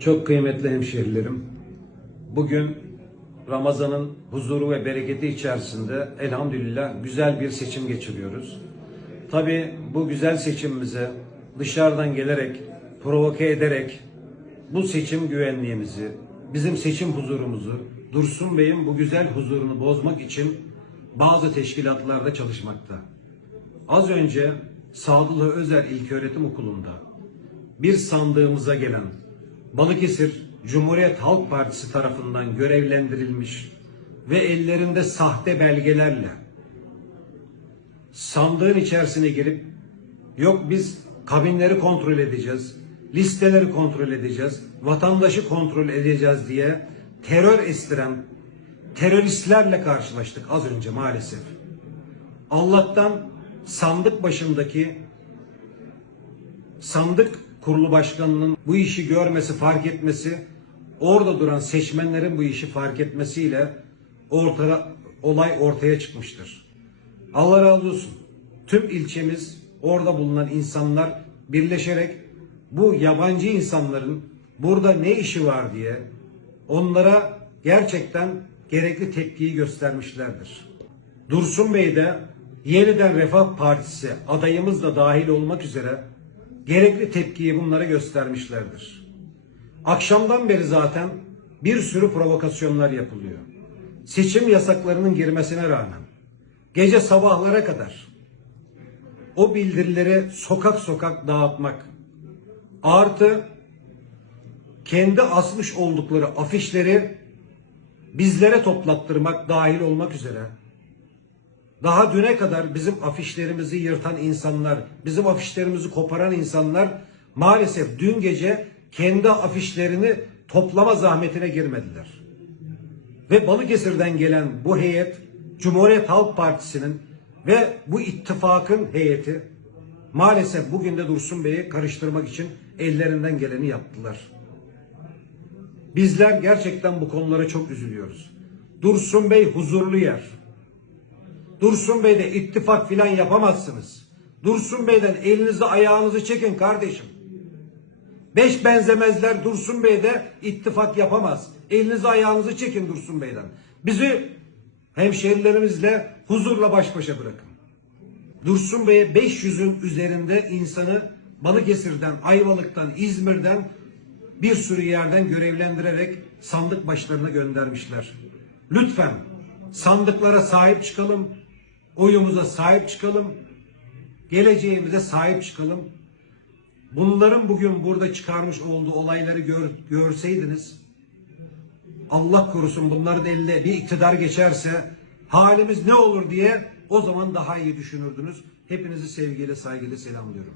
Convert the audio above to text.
Çok kıymetli hemşehrilerim, bugün Ramazan'ın huzuru ve bereketi içerisinde elhamdülillah güzel bir seçim geçiriyoruz. Tabi bu güzel seçimimize dışarıdan gelerek, provoke ederek bu seçim güvenliğimizi, bizim seçim huzurumuzu, Dursun Bey'in bu güzel huzurunu bozmak için bazı teşkilatlarda çalışmakta. Az önce Sadullah Özer İlköğretim Okulu'nda bir sandığımıza gelen Balıkesir Cumhuriyet Halk Partisi tarafından görevlendirilmiş ve ellerinde sahte belgelerle sandığın içerisine girip yok biz kabinleri kontrol edeceğiz, listeleri kontrol edeceğiz, vatandaşı kontrol edeceğiz diye terör estiren teröristlerle karşılaştık az önce maalesef. Allah'tan sandık başındaki sandık kurulu başkanının bu işi görmesi, fark etmesi, orada duran seçmenlerin bu işi fark etmesiyle ortaya, olay ortaya çıkmıştır. Allah razı olsun. Tüm ilçemiz, orada bulunan insanlar birleşerek bu yabancı insanların burada ne işi var diye onlara gerçekten gerekli tepkiyi göstermişlerdir. Dursun Bey de yeniden Refah Partisi adayımız da dahil olmak üzere gerekli tepkiyi bunlara göstermişlerdir. Akşamdan beri zaten bir sürü provokasyonlar yapılıyor. Seçim yasaklarının girmesine rağmen gece sabahlara kadar o bildirileri sokak sokak dağıtmak artı kendi asmış oldukları afişleri bizlere toplattırmak dahil olmak üzere daha düne kadar bizim afişlerimizi yırtan insanlar, bizim afişlerimizi koparan insanlar maalesef dün gece kendi afişlerini toplama zahmetine girmediler. Ve Balıkesir'den gelen bu heyet Cumhuriyet Halk Partisi'nin ve bu ittifakın heyeti maalesef bugün de Dursun Bey'i karıştırmak için ellerinden geleni yaptılar. Bizler gerçekten bu konulara çok üzülüyoruz. Dursun Bey huzurlu yer. Dursun Bey'de ittifak filan yapamazsınız. Dursun Bey'den elinizi ayağınızı çekin kardeşim. Beş benzemezler Dursun Bey'de ittifak yapamaz. Elinizi ayağınızı çekin Dursun Bey'den. Bizi hemşehrilerimizle huzurla baş başa bırakın. Dursun Bey'e 500'ün üzerinde insanı Balıkesir'den, Ayvalık'tan, İzmir'den bir sürü yerden görevlendirerek sandık başlarına göndermişler. Lütfen sandıklara sahip çıkalım, oyumuza sahip çıkalım, geleceğimize sahip çıkalım. Bunların bugün burada çıkarmış olduğu olayları gör, görseydiniz, Allah korusun bunların eline bir iktidar geçerse halimiz ne olur diye o zaman daha iyi düşünürdünüz. Hepinizi sevgiyle saygıyla selamlıyorum.